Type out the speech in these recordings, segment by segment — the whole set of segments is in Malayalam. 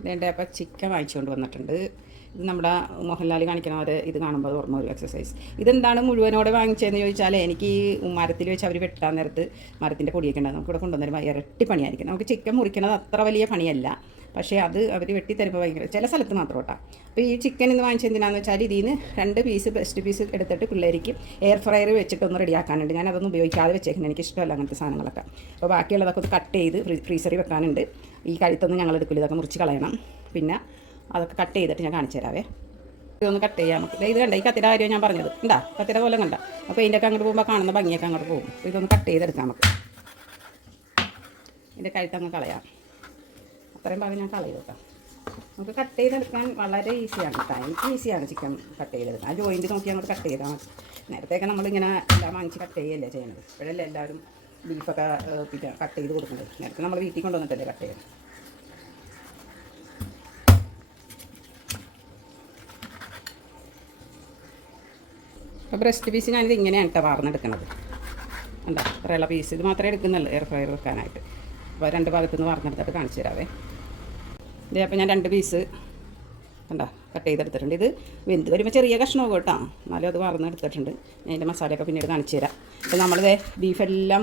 ഇതേണ്ട അപ്പോൾ ചിക്കൻ വാങ്ങിച്ചുകൊണ്ട് വന്നിട്ടുണ്ട്. ഇത് നമ്മുടെ മോഹൻലാൽ കാണിക്കണവർ ഇത് കാണുമ്പോൾ ഓർമ്മ ഒരു എക്സസൈസ്. ഇതെന്താണ് മുഴുവനോടെ വാങ്ങിച്ചതെന്ന് ചോദിച്ചാൽ എനിക്ക് ഈ മരത്തിൽ വെച്ച് അവർ വെട്ടാൻ നേരത്ത് മരത്തിൻ്റെ പൊടിയൊക്കെ ഉണ്ടാകും. നമുക്കിവിടെ കൊണ്ടുവന്നൊരു ഇരട്ടി പണിയായിരിക്കും. നമുക്ക് ചിക്കൻ മുറിക്കണത് അത്ര വലിയ പണിയല്ല, പക്ഷേ അത് അവർ വെട്ടിത്തരുമ്പോൾ ഭയങ്കര ചില സ്ഥലത്ത് മാത്രം കേട്ടോ. അപ്പോൾ ഈ ചിക്കൻ ഇന്ന് വാങ്ങിച്ചെന്തിനാണെന്ന് വെച്ചാൽ ഇതിൽ നിന്ന് 2 പീസ് ബെസ്റ്റ് പീസ് എടുത്തിട്ട് പിള്ളേർക്ക് എയർ ഫ്രയർ വെച്ചിട്ടൊന്ന് റെഡിയാക്കാനുണ്ട്. ഞാൻ അതൊന്നും ഉപയോഗിക്കാതെ വെച്ചേക്കുന്നത്, എനിക്ക് ഇഷ്ടമല്ല അങ്ങനത്തെ സാധനങ്ങളൊക്കെ. അപ്പോൾ ബാക്കിയുള്ളതൊക്കെ ഒന്ന് കട്ട് ചെയ്ത് ഫ്രീസറിൽ വെക്കാനുണ്ട്. ഈ കഴുത്തൊന്നും ഞങ്ങൾ എടുക്കില്ല, ഇതൊക്കെ മുറിച്ച് കളയണം. പിന്നെ അതൊക്കെ കട്ട് ചെയ്തിട്ട് ഞാൻ കാണിച്ചു തരാവേ. ഇതൊന്ന് കട്ട് ചെയ്യാം നമുക്ക്. ഇത് കണ്ട ഈ കത്തിയുടെ കാര്യം ഞാൻ പറഞ്ഞത് ഉണ്ടാ, കത്തിയുടെ പോലെ കണ്ട. അപ്പോൾ ഇതിൻ്റെയൊക്കെ അങ്ങോട്ട് പോകുമ്പോൾ കാണുന്ന ഭംഗിയൊക്കെ അങ്ങോട്ട് പോകും. ഇതൊന്ന് കട്ട് ചെയ്തെടുക്കാം നമുക്ക്. ഇതിൻ്റെ കഴുത്തങ്ങ് കളയാം. അത്രയും ഭാഗം ഞാൻ കളയും കേട്ടോ. നമുക്ക് കട്ട് ചെയ്തെടുക്കാൻ വളരെ ഈസിയാണ് കേട്ടോ. എനിക്ക് ഈസിയാണ് ചിക്കൻ കട്ട് ചെയ്തെടുക്കാൻ. ആ ജോയിൻറ്റ് നോക്കി അങ്ങോട്ട് കട്ട് ചെയ്താൽ മതി. നേരത്തെയൊക്കെ നമ്മളിങ്ങനെ എല്ലാം വാങ്ങിച്ച് കട്ട് ചെയ്യുകയല്ലേ ചെയ്യുന്നത്. ഇപ്പോഴല്ലേ എല്ലാവരും ബീഫൊക്കെ കട്ട് ചെയ്ത് കൊടുക്കുന്നത്. നേരത്തെ നമ്മൾ വീട്ടിൽ കൊണ്ടുവന്നിട്ടല്ലേ കട്ട് ചെയ്യുന്നത്. അപ്പോൾ ബ്രസ്റ്റ് പീസ് ഞാനിത് ഇങ്ങനെയാണ് കേട്ടോ വാർന്നെടുക്കുന്നത്. എന്താ ഇത്രയുള്ള പീസ് ഇത് മാത്രമേ എടുക്കുന്നുള്ളൂ എയർ ഫ്രയർ വെക്കാനായിട്ട്. അപ്പോൾ 2 ഭാഗത്തുനിന്ന് വാർന്നെടുത്തിട്ട് കാണിച്ചു തരാവേ. ഇതേ അപ്പോൾ ഞാൻ 2 പീസ് കണ്ട കട്ട് ചെയ്തെടുത്തിട്ടുണ്ട്. ഇത് വെന്ത് വരുമ്പോൾ ചെറിയ കഷ്ണമൊക്കെ കേട്ടോ, എന്നാലും അത് വാർന്നെടുത്തിട്ടുണ്ട്. ഞാൻ അതിൻ്റെ മസാലയൊക്കെ പിന്നീട് കാണിച്ചു തരാം. അപ്പോൾ നമ്മളിത് ബീഫെല്ലാം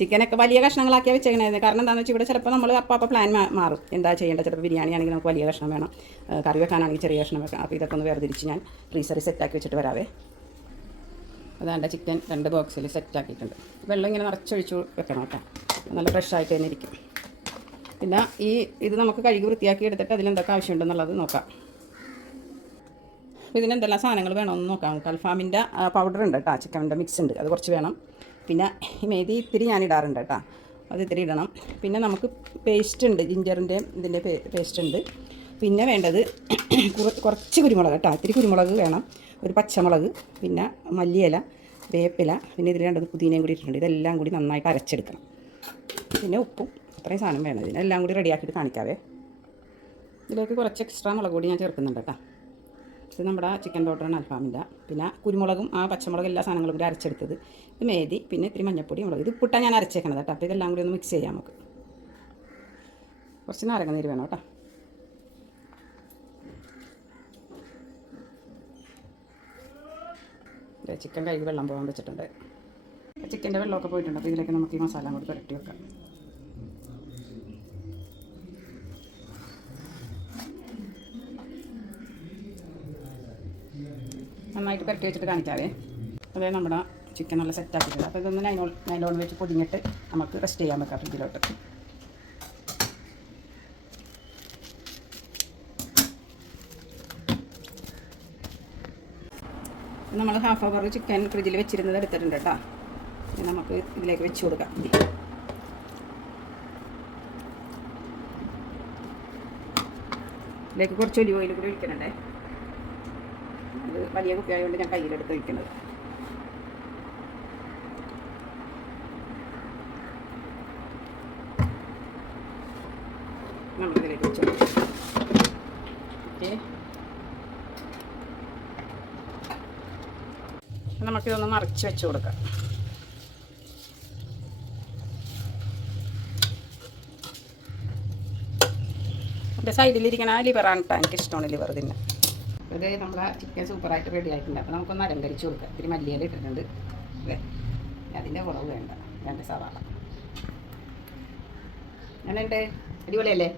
ചിക്കനൊക്കെ വലിയ കഷ്ണങ്ങളാക്കിയാണ് വെച്ചേക്കണത്. കാരണം എന്താണെന്ന് വെച്ചാൽ ഇവിടെ ചിലപ്പോൾ നമ്മൾ അപ്പോൾ പ്ലാൻ മാറും. എന്താ ചെയ്യേണ്ടത്, ചിലപ്പോൾ ബിരിയാണി ആണെങ്കിൽ നമുക്ക് വലിയ കഷ്ണം വേണം, കറി വെക്കാനാണെങ്കിൽ ചെറിയ കഷ്ണം വെക്കാം. അപ്പോൾ ഇതൊക്കെ ഒന്ന് വേർതിരിച്ച് ഞാൻ ഫ്രീസറിൽ സെറ്റാക്കി വെച്ചിട്ട് വരാവേ. അതാണ്ട് ചിക്കൻ 2 ബോക്സിൽ സെറ്റാക്കിയിട്ടുണ്ട്. വെള്ളം ഇങ്ങനെ നിറച്ചൊഴിച്ച് വെക്കണം കേട്ടോ, നല്ല ഫ്രഷായിട്ട് തന്നെ ഇരിക്കും. പിന്നെ ഇത് നമുക്ക് കഴുകി വൃത്തിയാക്കി എടുത്തിട്ട് അതിലെന്തൊക്കെ ആവശ്യമുണ്ടെന്നുള്ളത് നോക്കാം. അപ്പോൾ ഇതിനെന്തെല്ലാം സാധനങ്ങൾ വേണമെന്ന് നോക്കാം നമുക്ക്. അൽഫാമിൻ്റെ പൗഡർ ഉണ്ട് കേട്ടോ, ചിക്കൻ്റെ മിക്സ് ഉണ്ട്, അത് കുറച്ച് വേണം. പിന്നെ മേദി ഇത്തിരി ഞാൻ ഇടാറുണ്ട് കേട്ടോ, അത് ഇത്തിരി ഇടണം. പിന്നെ നമുക്ക് പേസ്റ്റ് ഉണ്ട്, ജിഞ്ചറിൻ്റെ ഇതിൻ്റെ പേസ്റ്റ് ഉണ്ട്. പിന്നെ വേണ്ടത് കുറച്ച് കുരുമുളക് കേട്ടോ, ഇത്തിരി കുരുമുളക് വേണം, ഒരു പച്ചമുളക്, പിന്നെ മല്ലിയില, വേപ്പില, പിന്നെ ഇതിൽ 2 പുതിനയും കൂടി ഇട്ടിട്ടുണ്ട്. ഇതെല്ലാം കൂടി നന്നായിട്ട് അരച്ചെടുക്കണം. പിന്നെ ഉപ്പും അത്രയും സാധനം വേണം. ഇതിനെല്ലാം കൂടി റെഡിയാക്കിയിട്ട് കാണിക്കാവേ. ഇതിലേക്ക് കുറച്ച് എക്സ്ട്രാ മുളക് കൂടി ഞാൻ ചേർക്കുന്നുണ്ട് കേട്ടോ. ഇത് നമ്മുടെ ചിക്കൻ പൗഡറാണ് അൽഫാമിൻ്റെ. പിന്നെ കുരുമുളകും പച്ചമുളകും എല്ലാ സാധനങ്ങളും കൂടി അരച്ചെടുത്തത്. ഇത് മേദി, പിന്നെ ഇത്തിരി മഞ്ഞപ്പൊടി, മുളക്. ഇത് ഉപ്പിട്ടാണ് ഞാൻ അരച്ചേക്കണത് കേട്ടോ. അപ്പോൾ ഇതെല്ലാം കൂടി ഒന്ന് മിക്സ് ചെയ്യാം നമുക്ക്. കുറച്ച് നാരങ്ങ നീര് വേണം കേട്ടോ. ചിക്കൻ കഴുകി വെള്ളം പോകാൻ വെച്ചിട്ടുണ്ട്. ചിക്കൻ്റെ വെള്ളമൊക്കെ പോയിട്ടുണ്ട്. അപ്പോൾ ഇതിലേക്ക് നമുക്ക് ഈ മസാല കൂടി പുരട്ടി വെക്കാം. നന്നായിട്ട് പുരട്ടി വെച്ചിട്ട് കാണിക്കാവേ. അതേ നമ്മുടെ ചിക്കൻ നല്ല സെറ്റാക്കിയിട്ടുണ്ട്. അപ്പോൾ ഇതൊന്ന് നൈലോൺ വെച്ച് പൊതിഞ്ഞിട്ട് നമുക്ക് റെസ്റ്റ് ചെയ്യാൻ വെക്കാം ഫ്രിഡ്ജിലോട്ട്. നമ്മൾ ഹാഫ് അവർ ചിക്കൻ ഫ്രിഡ്ജിൽ വെച്ചിരുന്നത് എടുത്തിട്ടുണ്ട് കേട്ടോ. നമുക്ക് ഇതിലേക്ക് വെച്ച് കൊടുക്കാം. ഇതിലേക്ക് കുറച്ച് ഒലിവ് ഓയിൽ കൂടി ഒഴിക്കണുണ്ടേ. അത് വലിയ കുപ്പിയായതുകൊണ്ട് ഞാൻ കയ്യിലെടുത്ത് ഒഴിക്കുന്നത്. നമ്മളിതിലേക്ക് വെച്ച് കൊടുക്കാം. ഓക്കെ, നമുക്കിതൊന്ന് മറിച്ച് വെച്ച് കൊടുക്കാം. എൻ്റെ സൈഡിലിരിക്കണ ലിവറാണ് കേട്ടോ, എനിക്ക് ഇഷ്ടമാണ് ലിവർ തിന്നെ. അപ്പോൾ ഇത് നമ്മളെ ചിക്കൻ സൂപ്പറായിട്ട് റെഡി ആയിട്ടുണ്ട്. അപ്പോൾ നമുക്കൊന്ന് അലങ്കരിച്ച് കൊടുക്കാം. ഇത്തിരി മല്ലിയില ഇട്ടിട്ടുണ്ട്. അതെ, അതിൻ്റെ കുറവ് വേണ്ട. 2 സവാള. ഞാനുണ്ട്, അടിപൊളിയല്ലേ?